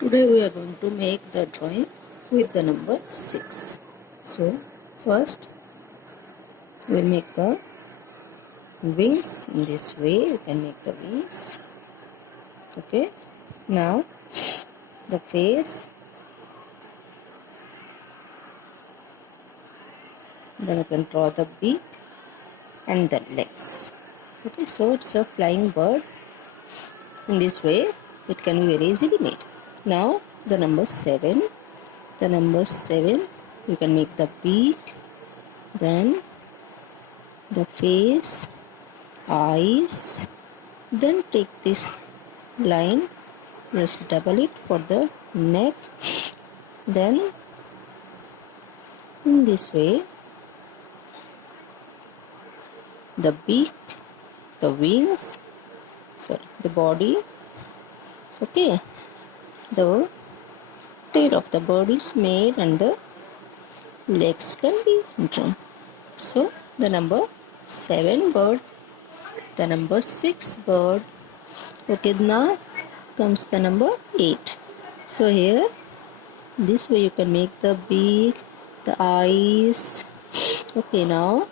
Today we are going to make the drawing with the number 6. So first we will make the wings in this way. You can make the wings. Okay. Now the face. Then you can draw the beak and the legs. Okay, so it's a flying bird. In this way it can be very easily made. Now the number 7. The number 7 you can make the beak, then the face, eyes, then take this line, just double it for the neck, then in this way the beak, the wings, the body, okay, the tail of the bird is made and the legs can be drawn. So the number 7 bird, the number 6 bird. Okay, now comes the number 8. So here this way you can make the beak, the eyes. Okay, now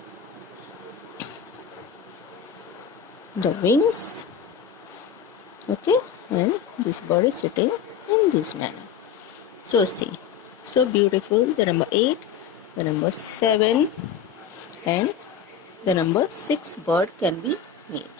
the wings. Okay, and this bird is sitting in this manner. So see, so beautiful. The number 8, the number 7 and the number 6 bird can be made.